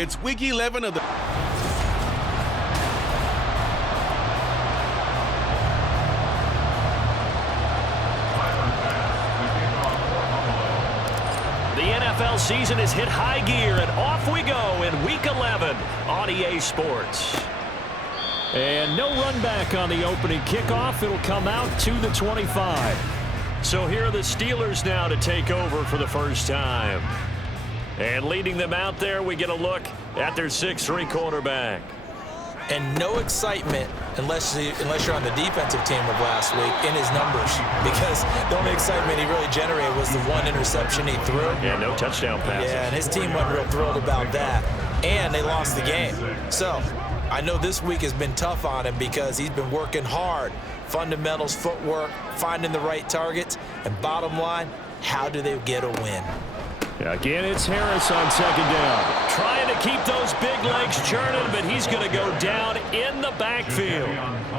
It's week 11 of the... The NFL season has hit high gear, and off we go in Week 11 on EA Sports. And no run back on the opening kickoff. It'll come out to the 25. So here are the Steelers now to take over for the first time. And leading them out there, we get a look at their 6'3" quarterback. And no excitement unless you're on the defensive team of last week in his numbers, because the only excitement he really generated was the one interception he threw. Yeah, no touchdown passes. Yeah, and his team wasn't real thrilled about that. And they lost the game. So I know this week has been tough on him because he's been working hard. Fundamentals, footwork, finding the right targets, and bottom line, how do they get a win? Again, it's Harris on second down. Trying to keep those big legs churning, but he's going to go down in the backfield.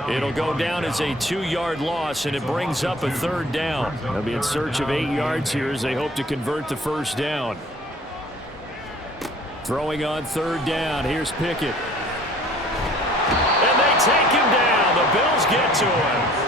It'll go down as a 2-yard loss, and it brings up a third down. They'll be in search of 8 yards here as they hope to convert the first down. Throwing on third down. Here's Pickett. And they take him down. The Bills get to him.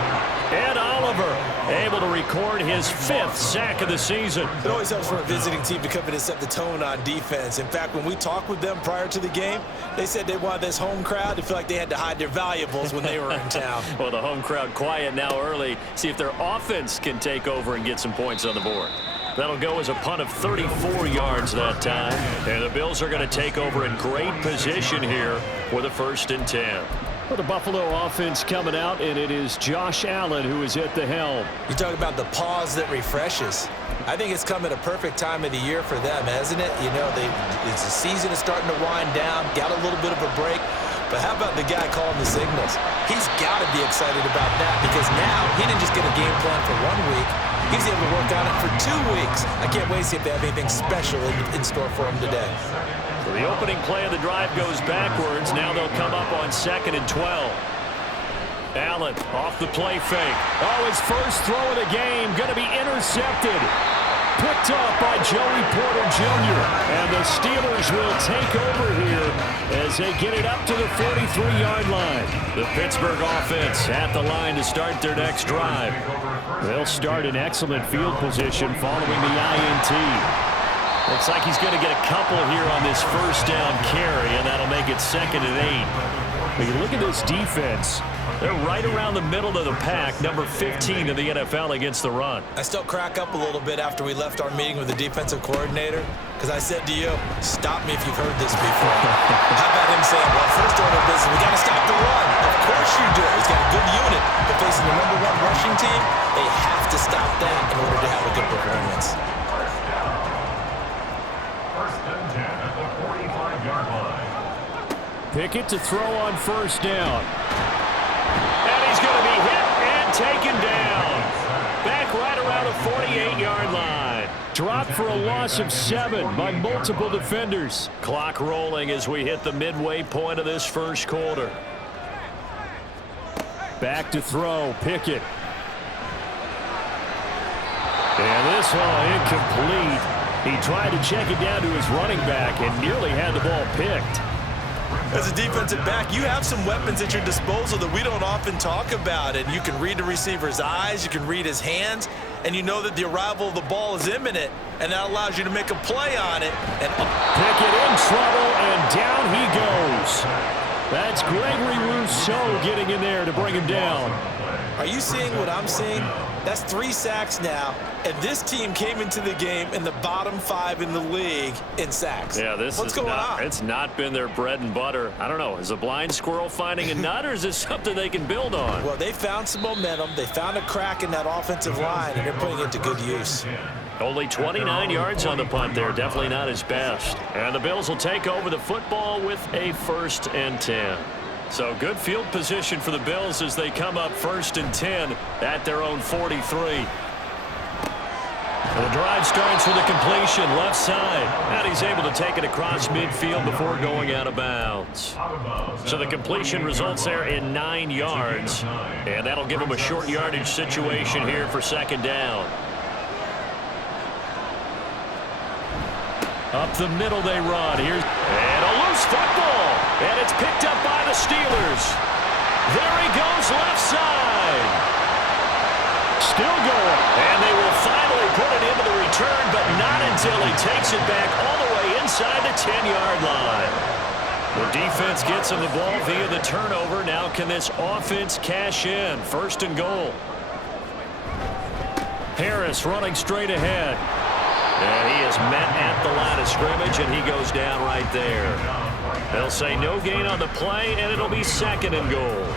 Ed Oliver able to record his 5th sack of the season. It always helps for a visiting team to come in and set the tone on defense. In fact, when we talked with them prior to the game, they said they wanted this home crowd to feel like they had to hide their valuables when they were in town. Well, the home crowd quiet now early. See if their offense can take over and get some points on the board. That'll go as a punt of 34 yards that time. And the Bills are going to take over in great position here with a 1st and 10. Well, the Buffalo offense coming out, and it is Josh Allen who is at the helm. You talk about the pause that refreshes. I think it's come at a perfect time of the year for them, hasn't it? You know, the season is starting to wind down, got a little bit of a break. But how about the guy calling the signals? He's got to be excited about that, because now he didn't just get a game plan for 1 week. He's able to work on it for 2 weeks. I can't wait to see if they have anything special in store for him today. So the opening play of the drive goes backwards. Now they'll come up on 2nd and 12. Allen off the play fake. Oh, his first throw of the game going to be intercepted. Picked up by Joey Porter Jr. And the Steelers will take over here as they get it up to the 43-yard line. The Pittsburgh offense at the line to start their next drive. They'll start in excellent field position following the INT. Looks like he's going to get a couple here on this first down carry, and that'll make it 2nd and 8. But you look at this defense. They're right around the middle of the pack, number 15 in the NFL against the run. I still crack up a little bit after we left our meeting with the defensive coordinator, because I said to you, stop me if you've heard this before. How about him saying, well, first order of business, we got to stop the run. Of course you do. He's got a good unit. But facing the number 1 rushing team, they have to stop that in order to have a good performance. Pickett to throw on first down. And he's going to be hit and taken down. Back right around the 48-yard line. Dropped for a loss of 7 by multiple defenders. Clock rolling as we hit the midway point of this first quarter. Back to throw, Pickett. And this one incomplete. He tried to check it down to his running back and nearly had the ball picked. As a defensive back, you have some weapons at your disposal that we don't often talk about. And you can read the receiver's eyes, you can read his hands, and you know that the arrival of the ball is imminent, and that allows you to make a play on it. And Pickett in trouble, and down he goes. That's Gregory Rousseau getting in there to bring him down. Are you seeing what I'm seeing? That's 3 sacks now, and this team came into the game in the bottom 5 in the league in sacks. Yeah, What's going on? It's not been their bread and butter. I don't know. Is a blind squirrel finding a nut, or is this something they can build on? Well, they found some momentum. They found a crack in that offensive line, and they're putting it to good use. Only 29 yards on the punt there. Definitely not his best. And the Bills will take over the football with a 1st and 10. So good field position for the Bills as they come up 1st and 10 at their own 43. The drive starts with a completion left side, and he's able to take it across midfield before going out of bounds. So the completion results there in 9 yards, and that'll give him a short yardage situation here for 2nd down. Up the middle they run. And loose football, and it's picked up by the Steelers. There he goes left side. Still going. And they will finally put it into the return, but not until he takes it back all the way inside the 10-yard line. The defense gets him the ball via the turnover. Now can this offense cash in? First and goal. Harris running straight ahead. And he is met at the line of scrimmage, and he goes down right there. They'll say no gain on the play, and it'll be second and goal.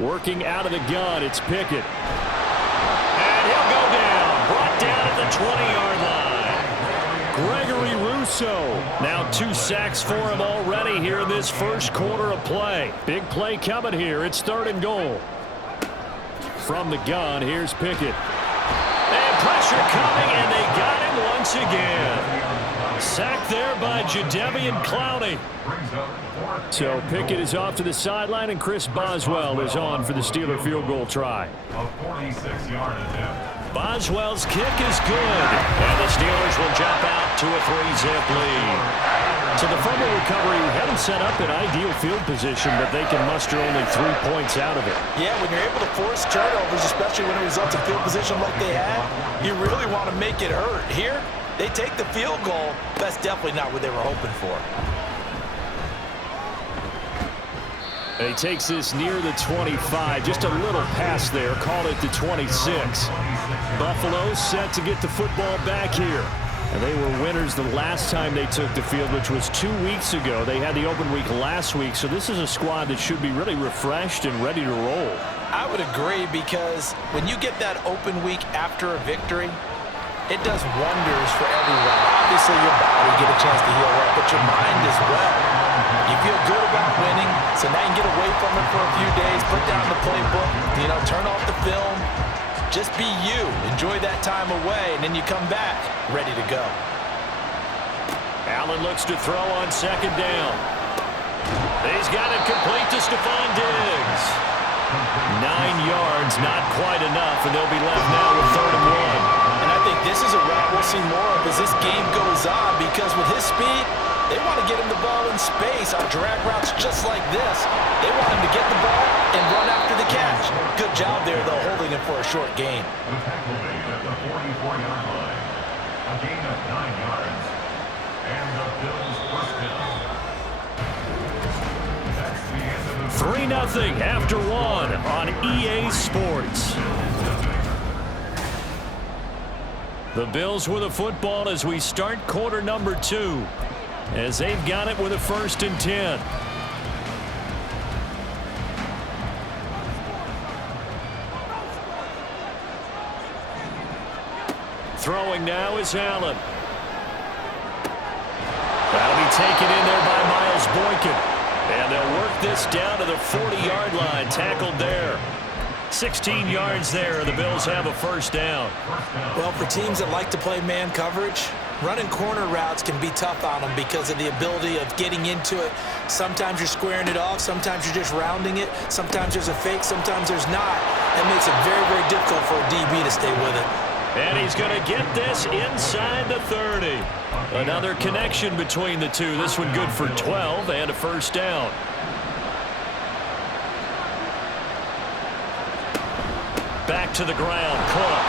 Working out of the gun, it's Pickett. And he'll go down. Brought down at the 20-yard line. Gregory Rousseau. Now 2 sacks for him already here in this first quarter of play. Big play coming here. It's third and goal. From the gun, here's Pickett. And pressure coming, and they got him once again. Sacked there by Jadeveon Clowney. So Pickett is off to the sideline, and Chris Boswell is on for the Steeler field goal try. Boswell's kick is good, and the Steelers will jump out to a 3-zip lead. So the fumble recovery had them set up in ideal field position, but they can muster only 3 points out of it. Yeah, when you're able to force turnovers, especially when it results in field position like they had, you really want to make it hurt. Here, they take the field goal. That's definitely not what they were hoping for. And he takes this near the 25. Just a little pass there. Call it the 26. Buffalo set to get the football back here. And they were winners the last time they took the field, which was 2 weeks ago. They had the open week last week, so this is a squad that should be really refreshed and ready to roll. I would agree, because when you get that open week after a victory, it does wonders for everyone. Obviously, your body get a chance to heal up, but your mind as well. You feel good about winning, so now you can get away from it for a few days, put down the playbook, turn off the film. Just be you. Enjoy that time away, and then you come back ready to go. Allen looks to throw on second down. He's got it complete to Stephon Diggs. 9 yards, not quite enough, and they'll be left now with third and 1. And I think this is a route we'll see more of as this game goes on, because with his speed, they want to get him the ball in space on drag routes just like this. They want him to get the ball and run after the catch. Good job there, though, holding him for a short gain. The tackle made at the 44-yard line. A gain of 9 yards. And the Bills first down. That's the end of the 3-0 after 1 on EA Sports. The Bills with a football as we start quarter number 2. As they've got it with a 1st and 10. Throwing now is Allen. That'll be taken in there by Miles Boykin. And they'll work this down to the 40-yard line. Tackled there. 16 yards there. The Bills have a first down. Well, for teams that like to play man coverage, running corner routes can be tough on them because of the ability of getting into it. Sometimes you're squaring it off. Sometimes you're just rounding it. Sometimes there's a fake. Sometimes there's not. That makes it very, very difficult for a DB to stay with it. And he's going to get this inside the 30. Another connection between the two. This one good for 12 and a first down. Back to the ground, Cook.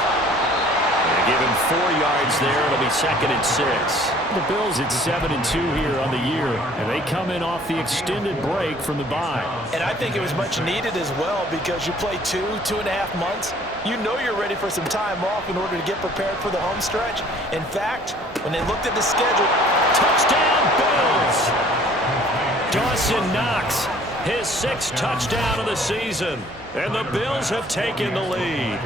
They give him 4 yards there. It'll be 2nd and 6. The Bills at 7-2 here on the year, and they come in off the extended break from the bye. And I think it was much needed as well, because you play 2.5 months. You know you're ready for some time off in order to get prepared for the home stretch. In fact, when they looked at the schedule, touchdown Bills! Dawson Knox, his 6th touchdown of the season. And the Bills have taken the lead.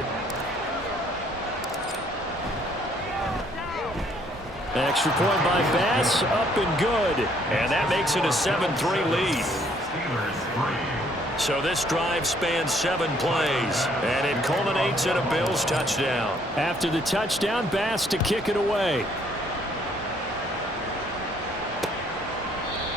Extra point by Bass, up and good. And that makes it a 7-3 lead. So this drive spans 7 plays, and it culminates in a Bills touchdown. After the touchdown, Bass to kick it away.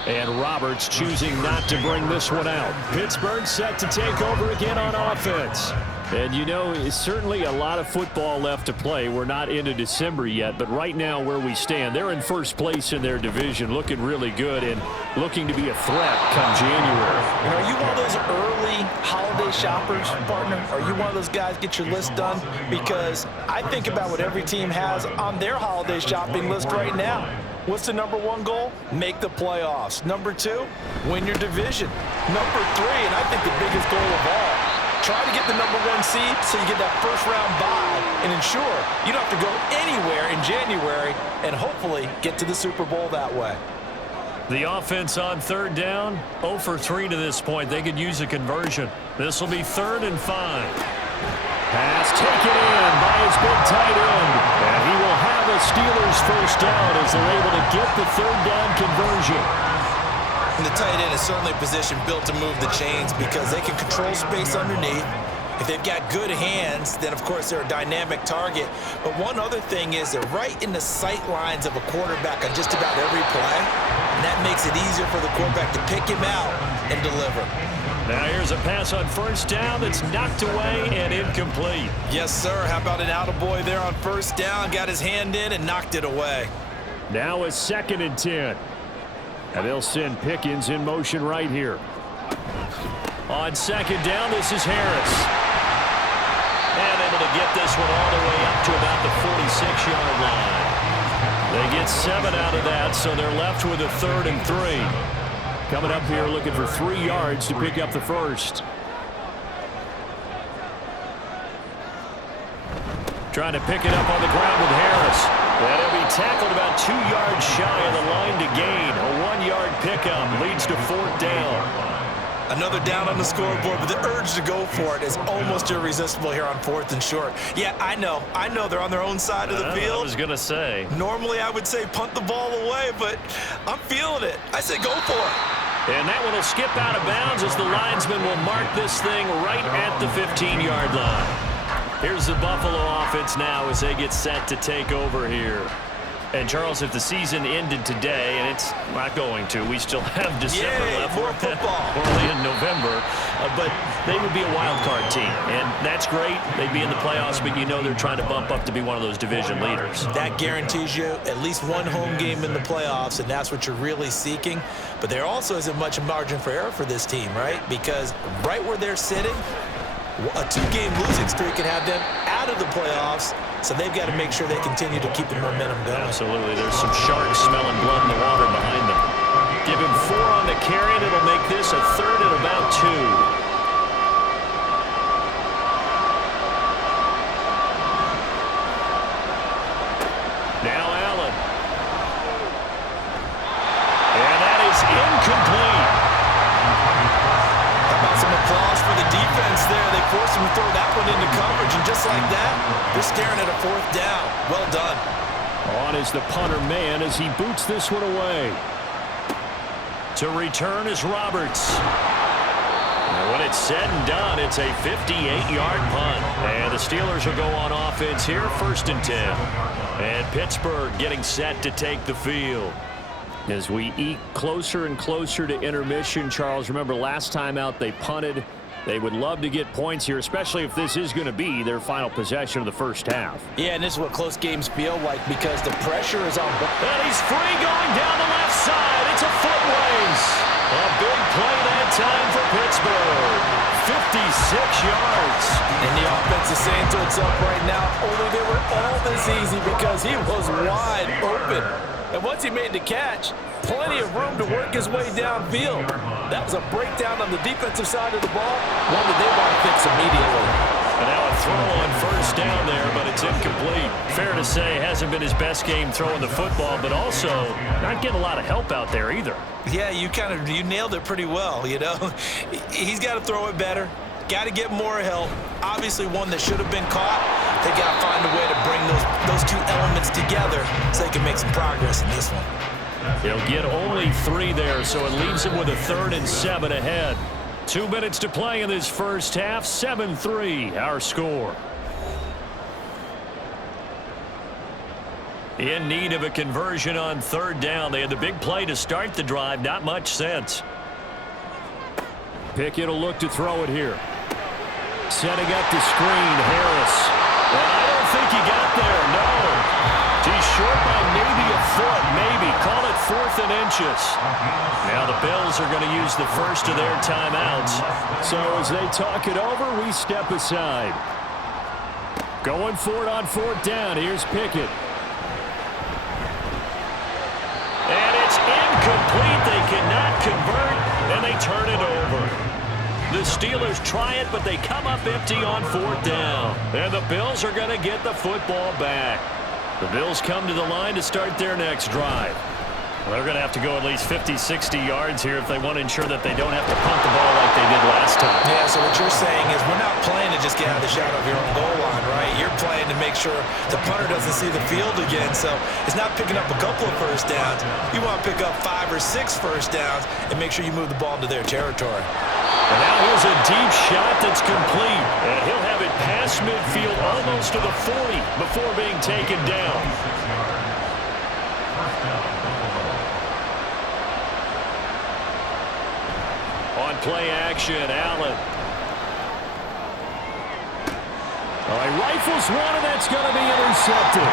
And Roberts choosing not to bring this one out. Pittsburgh set to take over again on offense. And you know, it's certainly a lot of football left to play. We're not into December yet, but right now where we stand, they're in first place in their division, looking really good and looking to be a threat come January. And are you one of those early holiday shoppers, partner? Are you one of those guys get your list done? Because I think about what every team has on their holiday shopping list right now. What's the number one goal? Make the playoffs. Number two, win your division. Number three, and I think the biggest goal of all, try to get the number one seed so you get that first round bye and ensure you don't have to go anywhere in January and hopefully get to the Super Bowl that way. The offense on third down, 0 for 3 to this point. They could use a conversion. This will be 3rd and 5. Pass taken in by his big tight end. And he will have a Steelers first down as they're able to get the 3rd down conversion. And the tight end is certainly a position built to move the chains because they can control space underneath. If they've got good hands, then of course they're a dynamic target. But one other thing is they're right in the sight lines of a quarterback on just about every play. And that makes it easier for the quarterback to pick him out and deliver. Now here's a pass on first down that's knocked away and incomplete. Yes, sir. How about an attaboy there on first down? Got his hand in and knocked it away. Now a 2nd and 10. And they'll send Pickens in motion right here. On 2nd down, this is Harris. And able to get this one all the way up to about the 46-yard line. They get 7 out of that, so they're left with a 3rd and 3. Coming up here looking for 3 yards to pick up the first. Trying to pick it up on the ground with Harris. And he'll be tackled about 2 yards shy of the line to gain. A 1-yard pickup leads to 4th down. Another down on the scoreboard, but the urge to go for it is almost irresistible here on 4th and short. Yeah, I know they're on their own side of the field. I was going to say. Normally I would say punt the ball away, but I'm feeling it. I say go for it. And that one will skip out of bounds as the linesman will mark this thing right at the 15-yard line. Here's the Buffalo offense now as they get set to take over here. And, Charles, if the season ended today, and it's not going to, we still have December left. More football. Early in November. But they would be a wild card team. And that's great. They'd be in the playoffs, but you know they're trying to bump up to be one of those division leaders. That guarantees you at least one home game in the playoffs, and that's what you're really seeking. But there also isn't much margin for error for this team, right? Because right where they're sitting, a 2-game losing streak could have them out of the playoffs. So they've got to make sure they continue to keep the momentum going. Absolutely. There's some sharks smelling blood in the water behind them. Give him 4 on the carry, and it'll make this a 3rd and about 2. Now Allen. And that is incomplete. How about some applause for the defense there? They forced him to throw that one into coverage, and just like that, they're staring at a 4th down. Well done. On is the punter man as he boots this one away. To return is Roberts. And when it's said and done, it's a 58-yard punt. And the Steelers will go on offense here, 1st and 10. And Pittsburgh getting set to take the field. As we eke closer and closer to intermission, Charles, remember last time out they punted. They would love to get points here, especially if this is going to be their final possession of the first half. Yeah, and this is what close games feel like because the pressure is on. And he's free going down the left side. It's a foot race. A big play that time for Pittsburgh. 56 yards. And the offense is saying to itself right now, only they were all this easy because he was wide open. And once he made the catch, plenty of room to work his way downfield. That was a breakdown on the defensive side of the ball, one that they want to fix immediately. And now a throw on first down there, but it's incomplete. Fair to say, hasn't been his best game throwing the football, but also not getting a lot of help out there either. Yeah, you nailed it pretty well, you know. He's got to throw it better. Got to get more help. Obviously one that should have been caught. They got to find a way to bring those two elements together so they can make some progress in this one. He'll get only 3 there, so it leaves him with a 3rd and 7 ahead. 2 minutes to play in this first half. 7-3 our score. In need of a conversion on 3rd down. They had the big play to start the drive. Not much sense. Pickett will look to throw it here. Setting up the screen, Harris. And I don't think he got there, no. He's short by maybe a foot, maybe. Call it 4th and inches. Now the Bills are going to use the first of their timeouts. So as they talk it over, we step aside. Going for it on 4th down. Here's Pickett. And it's incomplete. They cannot convert, and they turn it over. The Steelers try it, but they come up empty on 4th down. And the Bills are going to get the football back. The Bills come to the line to start their next drive. Well, they're going to have to go at least 50, 60 yards here if they want to ensure that they don't have to punt the ball like they did last time. Yeah, so what you're saying is we're not playing to just get out of the shadow of your own goal line, right? You're playing to make sure the punter doesn't see the field again. So it's not picking up a couple of first downs. You want to pick up 5 or 6 first downs and make sure you move the ball into their territory. And now here's a deep shot that's complete. And he'll have it past midfield almost to the 40 before being taken down. On play action, Allen. All right, rifles one, and that's going to be intercepted.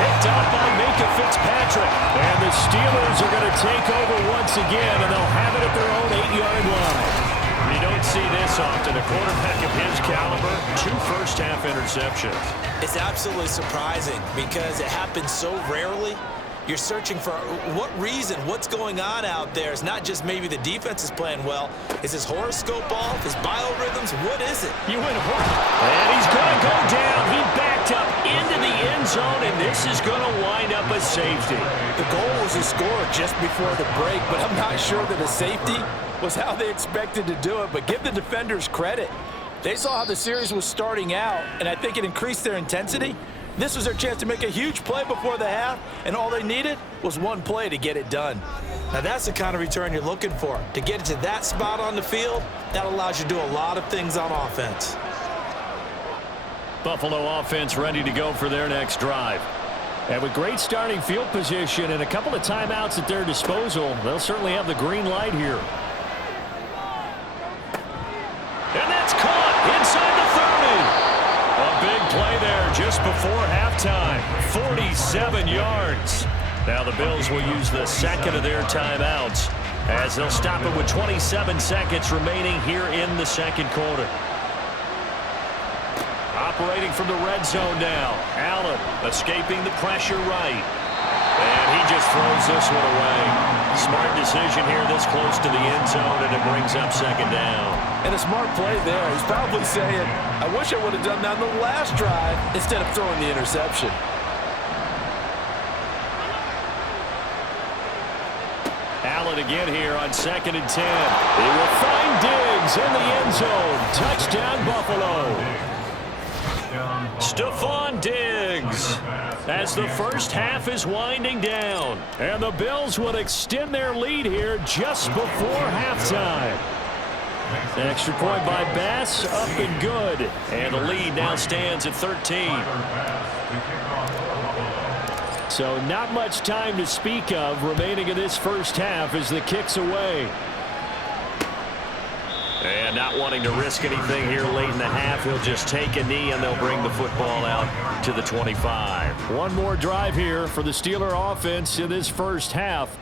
Picked up by Minka Fitzpatrick. And the Steelers are going to take over once again, and they'll have it at their own 8-yard line. You don't see this often. A quarterback of his caliber, 2 first-half interceptions. It's absolutely surprising because it happens so rarely. You're searching for what reason, what's going on out there. It's not just maybe the defense is playing well. Is his horoscope off? His biorhythms? What is it? You went and he's going to go down. He backed up into the end zone, and this is going to wind up a safety. The goal was a score just before the break, but I'm not sure that a safety was how they expected to do it. But give the defenders credit. They saw how the series was starting out, and I think it increased their intensity. This was their chance to make a huge play before the half, and all they needed was one play to get it done. Now that's the kind of return you're looking for. To get it to that spot on the field, that allows you to do a lot of things on offense. Buffalo offense ready to go for their next drive. And with great starting field position and a couple of timeouts at their disposal, they'll certainly have the green light here. And that's caught inside the 30. A big play there just before halftime. 47 yards. Now the Bills will use the second of their timeouts as they'll stop it with 27 seconds remaining here in the second quarter. Operating from the red zone now. Allen escaping the pressure right. And he just throws this one away. Smart decision here this close to the end zone, and it brings up second down. And a smart play there. He's probably saying, I wish I would have done that on the last drive instead of throwing the interception. Allen again here on 2nd and 10. He will find Diggs in the end zone. Touchdown, Buffalo. Stephon Diggs as the first half is winding down. And the Bills will extend their lead here just before halftime. An extra point by Bass, up and good. And the lead now stands at 13. So not much time to speak of remaining in this first half as the kick's away. And not wanting to risk anything here late in the half, he'll just take a knee and they'll bring the football out to the 25. One more drive here for the Steeler offense in this first half.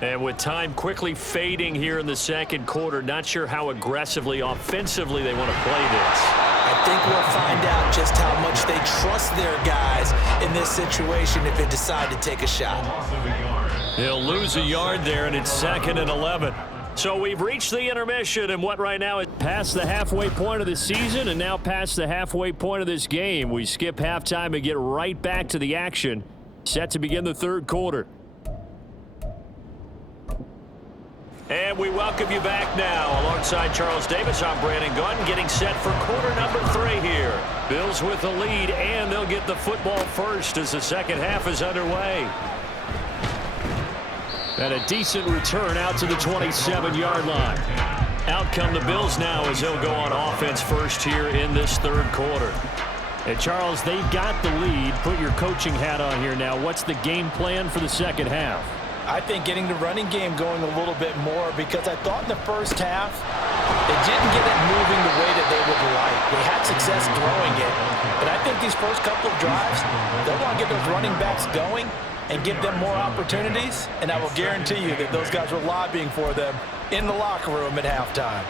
And with time quickly fading here in the second quarter, not sure how aggressively, offensively they want to play this. I think we'll find out just how much they trust their guys in this situation if they decide to take a shot. He'll lose a yard there, and it's 2nd and 11. So we've reached the intermission, and what right now is past the halfway point of the season and now past the halfway point of this game. We skip halftime and get right back to the action. Set to begin the third quarter. And we welcome you back now. Alongside Charles Davis, I'm Brandon Gunn, getting set for quarter number 3 here. Bills with the lead, and they'll get the football first as the second half is underway. And a decent return out to the 27-yard line. Out come the Bills now as they'll go on offense first here in this third quarter. And Charles, they've got the lead. Put your coaching hat on here now. What's the game plan for the second half? I think getting the running game going a little bit more, because I thought in the first half they didn't get it moving the way that they would like. They had success throwing it, but I think these first couple of drives, they'll want to get those running backs going and give them more opportunities, and I will guarantee you that those guys were lobbying for them in the locker room at halftime.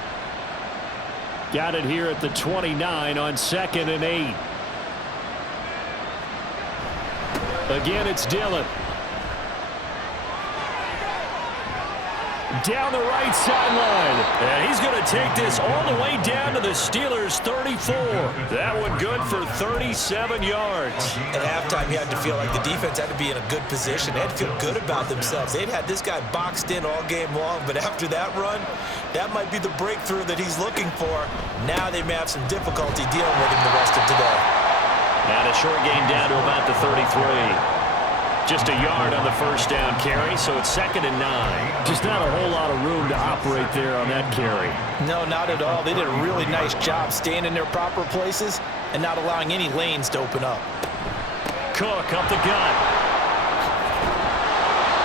Got it here at the 29 on 2nd and 8. Again, it's Dillon. Down the right sideline. And he's going to take this all the way down to the Steelers' 34. That one good for 37 yards. At halftime, you had to feel like the defense had to be in a good position. They had to feel good about themselves. They'd had this guy boxed in all game long, but after that run, that might be the breakthrough that he's looking for. Now they may have some difficulty dealing with him the rest of today. And a short gain down to about the 33. Just a yard on the first down carry, so it's 2nd and 9. Just not a whole lot of room to operate there on that carry. No, not at all. They did a really nice job staying in their proper places and not allowing any lanes to open up. Cook up the gut.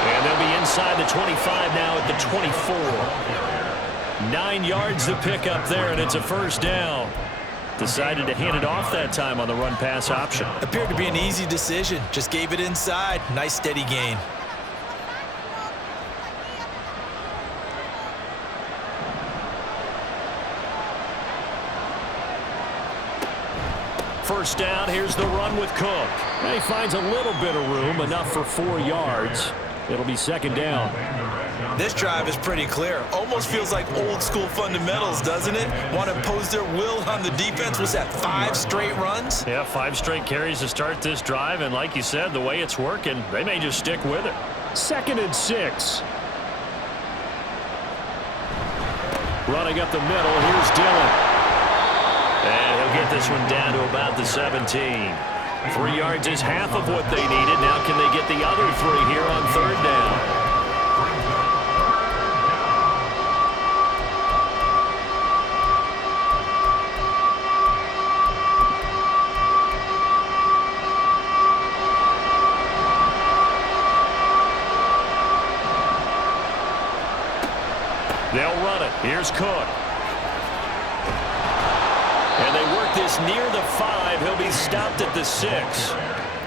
And they'll be inside the 25 now at the 24. 9 yards to pick up there, and it's a first down. Decided to hand it off that time on the run-pass option. Appeared to be an easy decision. Just gave it inside. Nice steady gain. First down, here's the run with Cook. And he finds a little bit of room, enough for 4 yards. It'll be 2nd down. This drive is pretty clear. Almost feels like old school fundamentals, doesn't it? Want to impose their will on the defense. Was that 5 straight runs? Yeah, 5 straight carries to start this drive, and like you said, the way it's working, they may just stick with it. 2nd and 6. Running up the middle, here's Dillon. And he'll get this one down to about the 17. 3 yards is half of what they needed. Now can they get the other 3 here on 3rd down? They'll run it. Here's Cook. And they work this near the 5. He'll be stopped at the 6.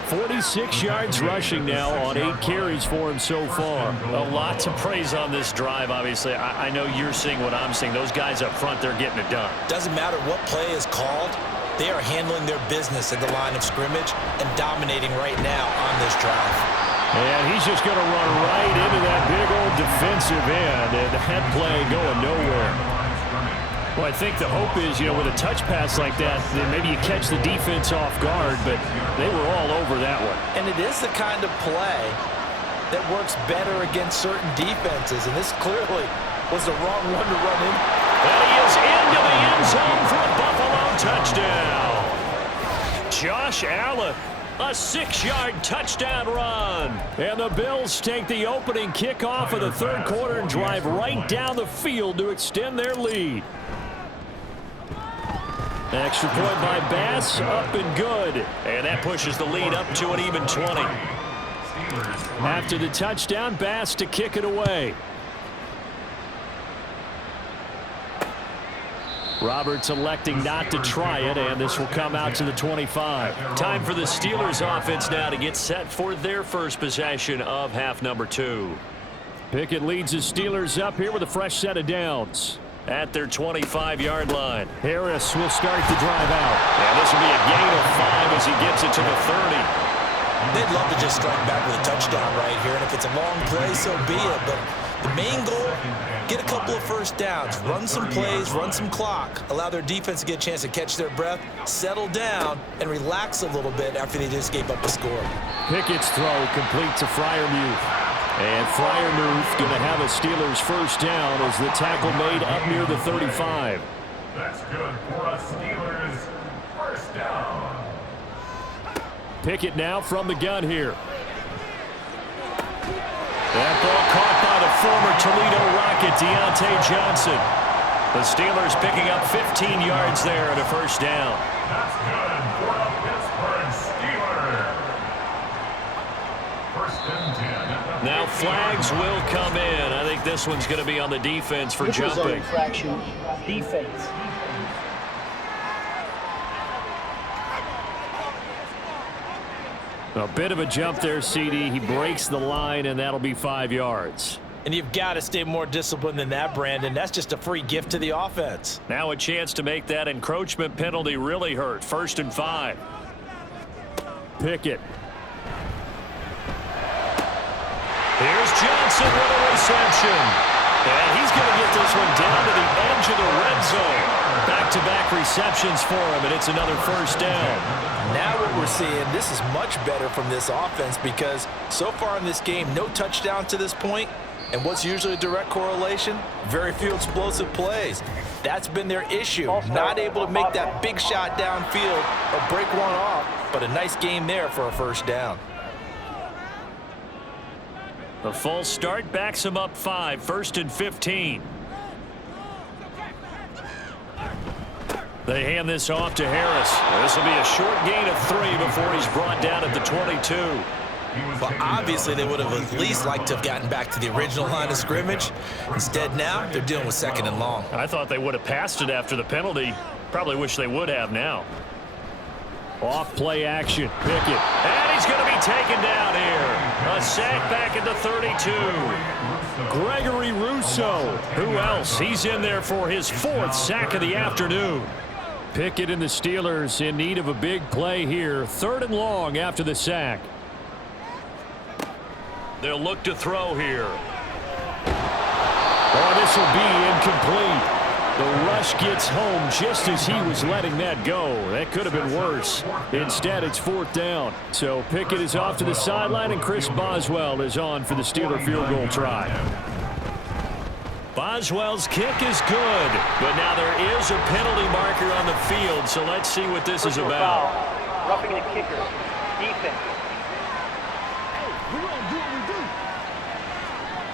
46 yards rushing now on 8 carries for him so far. A lot to praise on this drive, obviously. I know you're seeing what I'm seeing. Those guys up front, they're getting it done. Doesn't matter what play is called. They are handling their business at the line of scrimmage and dominating right now on this drive. And he's just going to run right into that big old defensive end, and that play going nowhere. Well, I think the hope is, with a touch pass like that, then maybe you catch the defense off guard, but they were all over that one. And it is the kind of play that works better against certain defenses, and this clearly was the wrong one to run in. And he is into the end zone for a Buffalo touchdown. Josh Allen. A 6-yard touchdown run. And the Bills take the opening kickoff of the 3rd quarter and drive right down the field to extend their lead. Extra point by Bass, up and good. And that pushes the lead up to an even 20. After the touchdown, Bass to kick it away. Roberts electing not to try it, and this will come out to the 25. Time for the Steelers offense now to get set for their first possession of half number 2. Pickett leads the Steelers up here with a fresh set of downs at their 25-yard line. Harris will start the drive out. And this will be a gain of 5 as he gets it to the 30. They'd love to just strike back with a touchdown right here, and if it's a long play, so be it. But the main goal, get a couple of first downs, run some plays, run some clock, allow their defense to get a chance to catch their breath, settle down, and relax a little bit after they just gave up a score. Pickett's throw complete to Freiermuth. And Freiermuth going to have a Steelers first down as the tackle made up near the 35. That's good for a Steelers first down. Pickett now from the gun here. That ball caught by the former Toledo Rocket, Deontay Johnson. The Steelers picking up 15 yards there and a first down. That's good for a Pittsburgh Steelers. First and 10 at the Now flags will come in. I think this one's going to be on the defense for jumping. Infraction, defense. A bit of a jump there, CD. He breaks the line, and that'll be 5 yards. And you've got to stay more disciplined than that, Brandon. That's just a free gift to the offense. Now a chance to make that encroachment penalty really hurt. 1st and 5. Pickett. Here's Johnson with a reception. And he's going to get this one down to the edge of the red zone. Back-to-back receptions for him, and it's another 1st down. Now what we're seeing, this is much better from this offense because so far in this game, no touchdown to this point. And what's usually a direct correlation? Very few explosive plays. That's been their issue. Not able to make that big shot downfield or break one off, but a nice game there for a 1st down. The false start backs him up 5, 1st and 15. They hand this off to Harris. This will be a short gain of 3 before he's brought down at the 22. Well, obviously they would have at least liked to have gotten back to the original line of scrimmage. Instead now, they're dealing with 2nd and long. I thought they would have passed it after the penalty. Probably wish they would have now. Off play action. Pickett. And he's going to be taken down here. A sack back at the 32. Gregory Rousseau. Who else? He's in there for his 4th sack of the afternoon. Pickett and the Steelers in need of a big play here. 3rd and long after the sack. They'll look to throw here. Oh, this will be incomplete. The rush gets home just as he was letting that go. That could have been worse. Instead, it's 4th down. So Pickett is off to the sideline, and Chris Boswell is on for the Steeler field goal try. Boswell's kick is good, but now there is a penalty marker on the field, so let's see what this is about. Roughing the kicker, defense.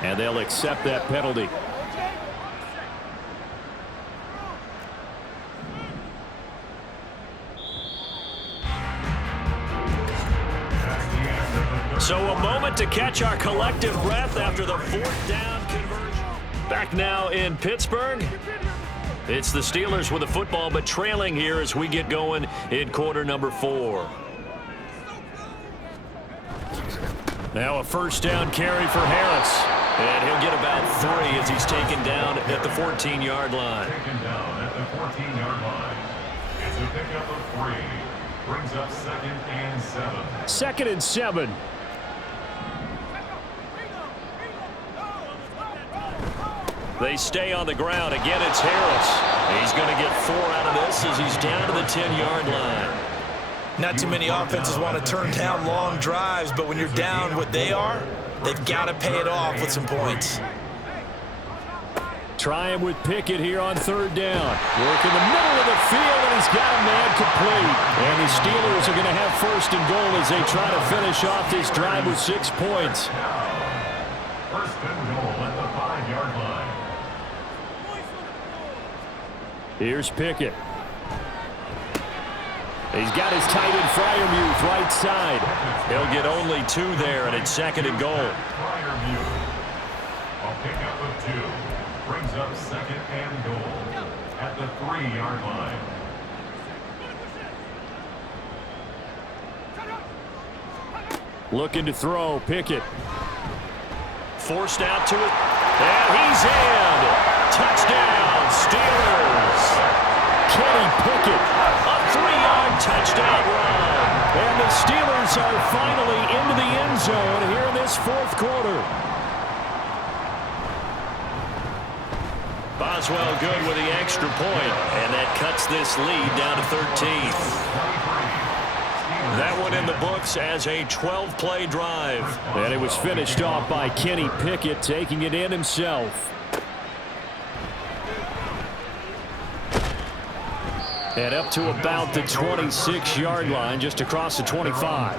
And they'll accept that penalty. So a moment to catch our collective breath after the 4th down conversion. Back now in Pittsburgh. It's the Steelers with the football, but trailing here as we get going in quarter number 4. Now a 1st down carry for Harris. And he'll get about 3 as he's taken down at the 14-yard line. Taken down at the 14-yard line. It's a pickup of 3. Brings up 2nd and 7. 2nd and 7. They stay on the ground. Again, it's Harris. He's going to get 4 out of this as he's down to the 10-yard line. Not too many offenses want to turn down long drives, but when you're down what they are, they've got to pay it off with some points. Try him with Pickett here on 3rd down. Work in the middle of the field, and he's got a man complete. And the Steelers are going to have 1st and goal as they try to finish off this drive with 6 points. 1st and goal at the 5-yard line. Here's Pickett. He's got his tight end Freiermuth right side. He'll get only 2 there, and it's 2nd and goal. Freiermuth. A pickup of 2. Brings up 2nd and goal at the 3-yard line. Looking to throw, Pickett. Forced out to it, and he's in. Touchdown, Steelers. Kenny Pickett, a 3-yard touchdown run. And the Steelers are finally into the end zone here in this 4th quarter. Boswell good with the extra point, and that cuts this lead down to 13. That one in the books as a 12-play drive. And it was finished off by Kenny Pickett, taking it in himself. And up to about the 26-yard line, just across the 25.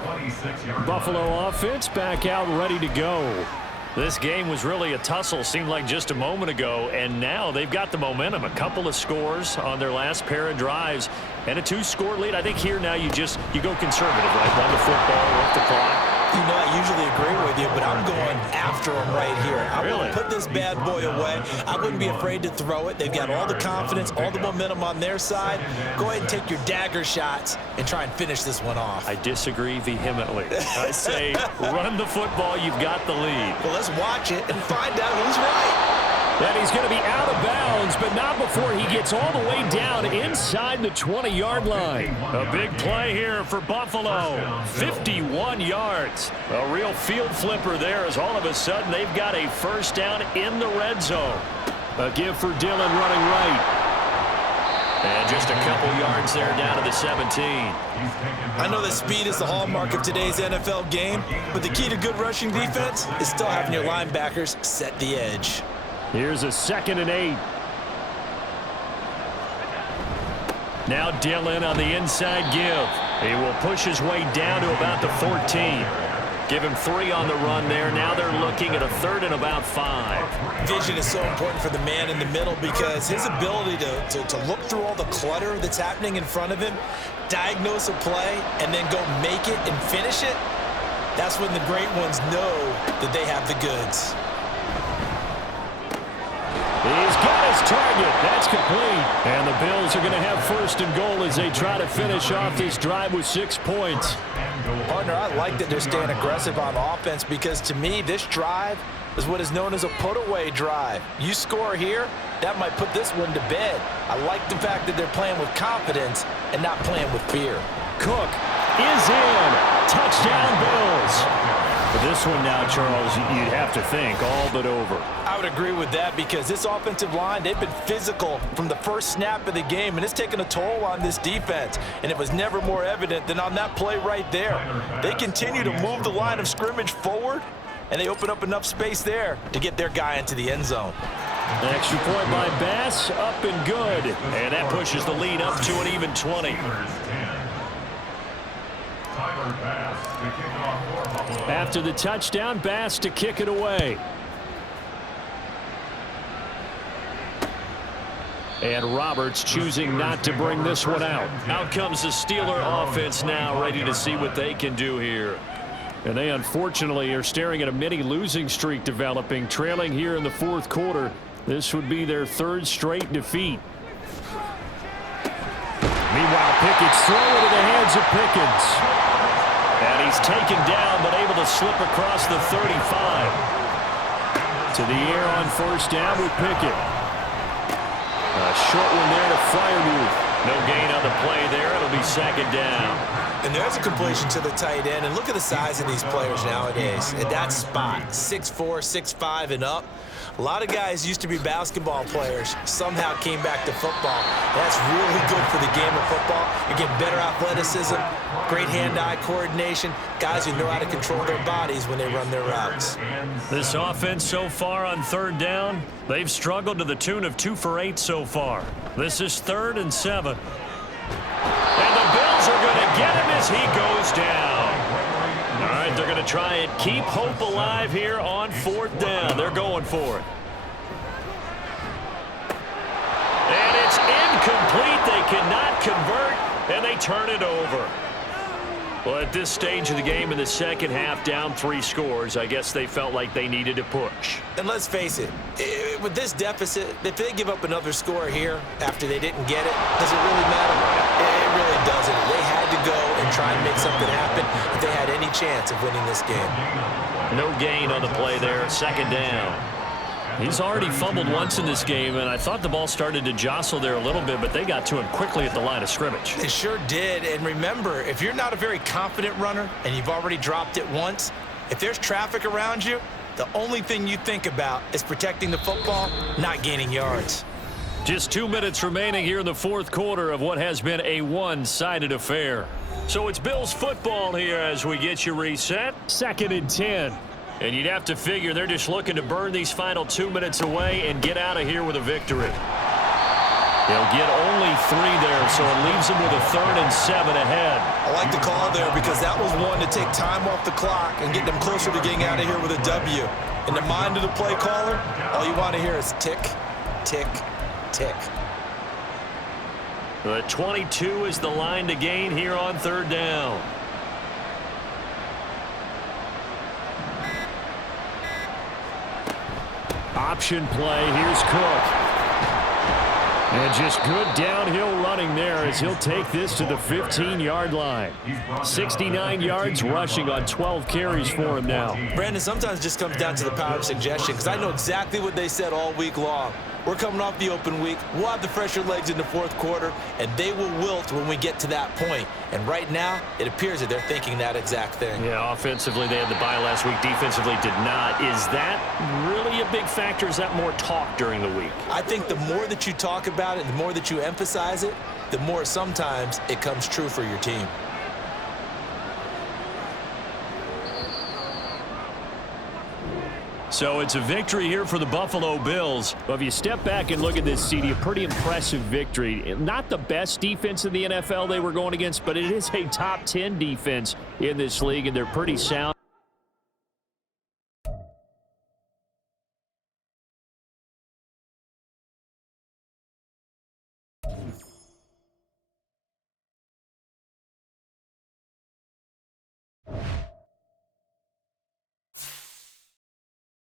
Buffalo offense back out ready to go. This game was really a tussle, seemed like just a moment ago, and now they've got the momentum. A couple of scores on their last pair of drives, and a 2-score lead. I think here now you go conservative, right? Run the football, work the clock. You know, I usually agree with you, but I'm going after him right here. I'm Really? going to put this bad boy away. I wouldn't be afraid to throw it. They've got all the confidence, all the momentum on their side. Go ahead and take your dagger shots and try and finish this one off. I disagree vehemently. I say run the football. You've got the lead. Well, let's watch it and find out who's right. And he's going to be out of bounds, but not before he gets all the way down inside the 20-yard line. A big play here for Buffalo. 51 yards. A real field flipper there as all of a sudden they've got a first down in the red zone. A give for Dillon running right. And just a couple yards there down to the 17. I know that speed is the hallmark of today's NFL game, but the key to good rushing defense is still having your linebackers set the edge. Here's a 2nd and 8. Now Dillon on the inside give. He will push his way down to about the 14. Give him 3 on the run there. Now they're looking at a 3rd and about 5. Vision is so important for the man in the middle because his ability to look through all the clutter that's happening in front of him, diagnose a play, and then go make it and finish it, that's when the great ones know that they have the goods. He's got his target. That's complete. And the Bills are going to have 1st and goal as they try to finish off this drive with 6 points. Partner, I like that they're staying aggressive on offense because to me, this drive is what is known as a put-away drive. You score here, that might put this one to bed. I like the fact that they're playing with confidence and not playing with fear. Cook is in. Touchdown, Bills. But this one now, Charles, you'd have to think all but over. I would agree with that because this offensive line, they've been physical from the first snap of the game, and it's taken a toll on this defense. And it was never more evident than on that play right there. They continue to move the line of scrimmage forward, and they open up enough space there to get their guy into the end zone. An extra point by Bass, up and good. And that pushes the lead up to an even 20. After the touchdown, Bass to kick it away. And Roberts choosing not to bring this one out. Out comes the Steeler offense now, ready to see what they can do here. And they unfortunately are staring at a mini losing streak developing, trailing here in the 4th quarter. This would be their 3rd straight defeat. Meanwhile, Pickett's throwing into the hands of Pickens. And he's taken down, but able to slip across the 35. To the air on 1st down with Pickett. A short one there to Freiermuth. No gain on the play there. It'll be 2nd down. And there's a completion to the tight end. And look at the size of these players nowadays. At that spot, 6'4", 6'5", and up. A lot of guys used to be basketball players, somehow came back to football. That's really good for the game of football. You're getting better athleticism, great hand-eye coordination, guys who know how to control their bodies when they run their routes. This offense so far on 3rd down, they've struggled to the tune of 2 for 8 so far. This is 3rd and 7. And the Bills are going to get him as he goes down. All right, they're going to try and keep hope alive here on 4th down. They're going for it. And it's incomplete. They cannot convert, and they turn it over. Well, at this stage of the game in the 2nd half, down 3 scores, I guess they felt like they needed to push. And let's face it, with this deficit, if they give up another score here after they didn't get it, does it really matter? It really doesn't. They had to go and try and make something happen if they had any chance of winning this game. No gain on the play there, 2nd down. He's already fumbled once in this game, and I thought the ball started to jostle there a little bit, but they got to him quickly at the line of scrimmage. They sure did. And remember, if you're not a very confident runner and you've already dropped it once, if there's traffic around you, the only thing you think about is protecting the football, not gaining yards. Just 2 minutes remaining here in the 4th quarter of what has been a one-sided affair. So it's Bills football here as we get you reset. 2nd and 10. And you'd have to figure they're just looking to burn these final 2 minutes away and get out of here with a victory. They'll get only 3 there, so it leaves them with a 3rd and 7 ahead. I like the call there because that was one to take time off the clock and get them closer to getting out of here with a W. In the mind of the play caller, all you want to hear is tick, tick, tick. The 22 is the line to gain here on 3rd down. option play. Here's Cook. And just good downhill running there as he'll take this to the 15-yard line. 69 yards rushing on 12 carries for him now. Brandon, sometimes it just comes down to the power of suggestion, because I know exactly what they said all week long. We're coming off the open week. We'll have the fresher legs in the fourth quarter, and they will wilt when we get to that point. And right now, it appears that they're thinking that exact thing. Yeah, offensively, they had the bye last week. Defensively, did not. Is that really a big factor? Is that more talk during the week? I think the more that you talk about it, the more that you emphasize it, the more sometimes it comes true for your team. So it's a victory here for the Buffalo Bills. But if you step back and look at this, CD, a pretty impressive victory. Not the best defense in the NFL they were going against, but it is a top 10 defense in this league, and they're pretty sound.